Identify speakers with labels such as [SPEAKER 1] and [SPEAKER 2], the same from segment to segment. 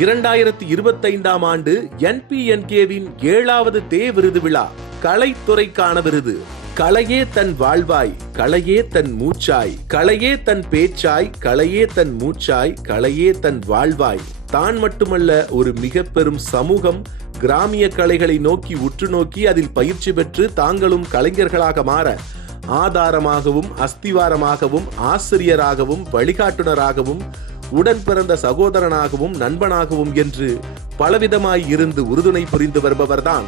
[SPEAKER 1] இரண்டாயிரத்தி இருபத்தைந்தாம் ஆண்டு என்பிஎன்கேவின் ஏழாவது தே விருது விழா கலைத்துறைக்கான விருது. கலையே தன் வாழ்வாய் கலையே தன் மூச்சாய் கலையே தன் பேச்சாய் கலையே தன் மூச்சாய் கலையே தன் வாழ்வாய். தான் மட்டுமல்ல ஒரு மிக பெரும் சமூகம் கிராமிய கலைகளை நோக்கி உற்று நோக்கி அதில் பயிற்சி பெற்று தாங்களும் கலைஞர்களாக மாற ஆதாரமாகவும் அஸ்திவாரமாகவும் ஆசிரியராகவும் வழிகாட்டுனராகவும் உடன் பிறந்த சகோதரனாகவும் நண்பனாகவும் என்று பலவிதமாய் இருந்து உறுதுணை புரிந்து வருபவர்தான்.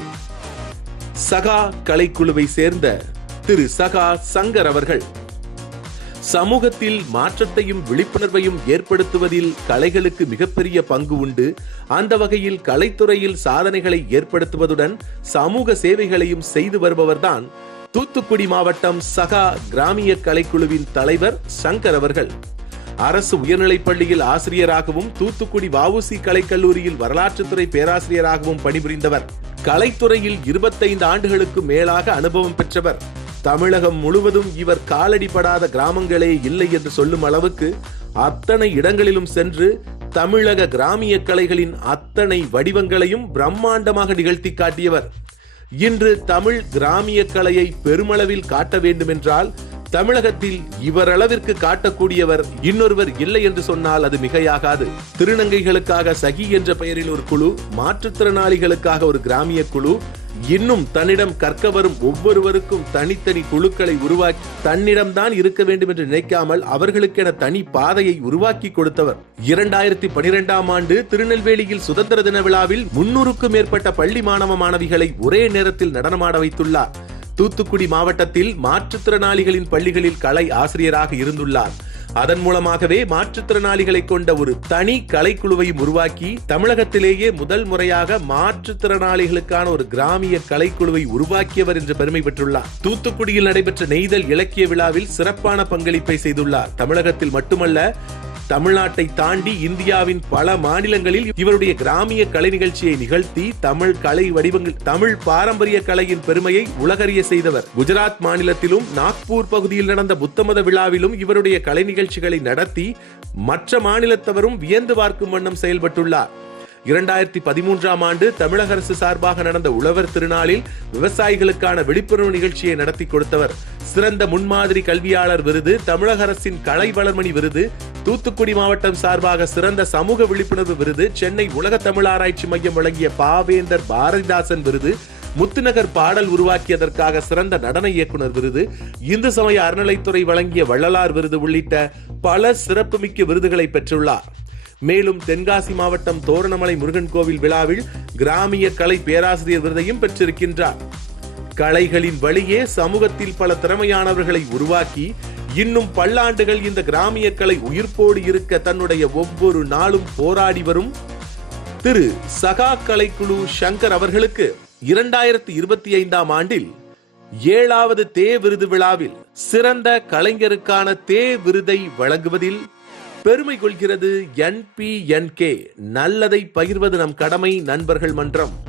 [SPEAKER 1] சகா கலைக்குழுவை சேர்ந்த திரு சகா சங்கர் அவர்கள். சமூகத்தில் மாற்றத்தையும் விழிப்புணர்வையும் ஏற்படுத்துவதில் கலைகளுக்கு மிகப்பெரிய பங்கு உண்டு. அந்த வகையில் கலைத்துறையில் சாதனைகளை ஏற்படுத்துவதுடன் சமூக சேவைகளையும் செய்து வருபவர்தான் தூத்துக்குடி மாவட்டம் சகா கிராமிய கலைக்குழுவின் தலைவர் சங்கர் அவர்கள். அரசு உயர்நிலைப் பள்ளியில் ஆசிரியராகவும் தூத்துக்குடி வஉசி கலைக்கல்லூரியில் வரலாற்றுத்துறை பேராசிரியராகவும் பணிபுரிந்தவர். கலைத்துறையில் இருபத்தைந்து ஆண்டுகளுக்கு மேலாக அனுபவம் பெற்றவர். தமிழகம் முழுவதும் இவர் காலடிப்படாத கிராமங்களே இல்லை என்று சொல்லும் அளவுக்கு அத்தனை இடங்களிலும் சென்று தமிழக கிராமிய கலைகளின் அத்தனை வடிவங்களையும் பிரம்மாண்டமாக நிகழ்த்தி காட்டியவர். இன்று தமிழ் கிராமிய கலையை பெருமளவில் காட்ட வேண்டுமென்றால் தமிழகத்தில் இவரளவிற்கு காட்டக்கூடியவர் இன்னொருவர் இல்லை என்று சொன்னால் அது மிகையாகாது. திருநங்கைகளுக்காக சகி என்ற பெயரில் ஒரு குழு மாற்றுத்திறனாளிகளுக்காக ஒரு கிராமிய குழு இன்னும் தன்னிடம் கற்க வரும் ஒவ்வொருவருக்கும் தனித்தனி குழுக்களை உருவாக்கி தன்னிடம்தான் இருக்க வேண்டும் என்று நினைக்காமல் அவர்களுக்கென தனி பாதையை உருவாக்கி கொடுத்தவர். இரண்டாயிரத்தி பனிரெண்டாம் ஆண்டு திருநெல்வேலியில் சுதந்திர தின விழாவில் முன்னூறுக்கும் மேற்பட்ட பள்ளி மாணவ மாணவிகளை ஒரே நேரத்தில் நடனமாட வைத்துள்ளார். தூத்துக்குடி மாவட்டத்தில் மாற்றுத்திறனாளிகளின் பள்ளிகளில் கலை ஆசிரியராக இருந்துள்ளார். அதன் மூலமாகவே மாற்றுத்திறனாளிகளை கொண்ட ஒரு தனி கலைக்குழுவையும் உருவாக்கி தமிழகத்திலேயே முதல் முறையாக மாற்றுத்திறனாளிகளுக்கான ஒரு கிராமிய கலைக்குழுவை உருவாக்கியவர் என்று பெருமை பெற்றுள்ளார். தூத்துக்குடியில் நடைபெற்ற நெய்தல் இலக்கிய விழாவில் சிறப்பான பங்களிப்பை செய்துள்ளார். தமிழகத்தில் மட்டுமல்ல தமிழ்நாட்டை தாண்டி இந்தியாவின் பல மாநிலங்களில் இவருடைய கிராமிய கலை நிகழ்ச்சியை நிகழ்த்தி தமிழ் கலை வடிவங்கள் தமிழ் பாரம்பரிய கலையின் பெருமையை உலகறிய செய்தவர். குஜராத் மாநிலத்திலும் நாக்பூர் பகுதியில் நடந்த புத்தமத விழாவிலும் இவருடைய கலை நிகழ்ச்சிகளை நடத்தி மற்ற மாநிலத்தவரும் வியந்து பார்க்கும் வண்ணம் செயல்பட்டுள்ளார். இரண்டாயிரத்தி பதிமூன்றாம் ஆண்டு தமிழக அரசு சார்பாக நடந்த உழவர் திருநாளில் விவசாயிகளுக்கான விழிப்புணர்வு நிகழ்ச்சியை நடத்தி கொடுத்தவர். சிறந்த முன்மாதிரி கல்வியாளர் விருது தமிழக அரசின் கலை வளர்மணி விருது தூத்துக்குடி மாவட்டம் சார்பாக சிறந்த சமூக விழிப்புணர்வு விருது சென்னை உலக தமிழாராய்ச்சி மையம் வழங்கிய பாவேந்தர் பாரதிதாசன் விருது. முத்துநகர் பாடல் உருவாக்கியதற்காக சிறந்த நடன இயக்குனர் விருது. இந்து சமய அறநிலைத்துறை வழங்கிய வள்ளலார் விருது உள்ளிட்ட பல சிறப்புமிக்க விருதுகளை பெற்றுள்ளார். மேலும் தென்காசி மாவட்டம் தோரணமலை முருகன் கோவில் விழாவில் கிராமிய கலை பேராசிரியர் விருதையும் பெற்றிருக்கின்றார். கலைகளின் வழியே சமூகத்தில் பல திறமையானவர்களை உருவாக்கி இன்னும் பல்லாண்டுகள் இந்த கிராமிய கலை உயிர்ப்போடு இருக்க தன்னுடைய ஒவ்வொரு நாளும் போராடி வரும் திரு சகா கலைக்குழு சங்கர் அவர்களுக்கு இரண்டாயிரத்தி இருபத்தி ஐந்தாம் ஆண்டில் ஏழாவது தே விருது விழாவில் சிறந்த கலைஞருக்கான தே விருதை வழங்குவதில் பெருமை கொள்கிறது என்பிஎன்கே நல்லதை பகிர்வது நம் கடமை நண்பர்கள் மன்றம்.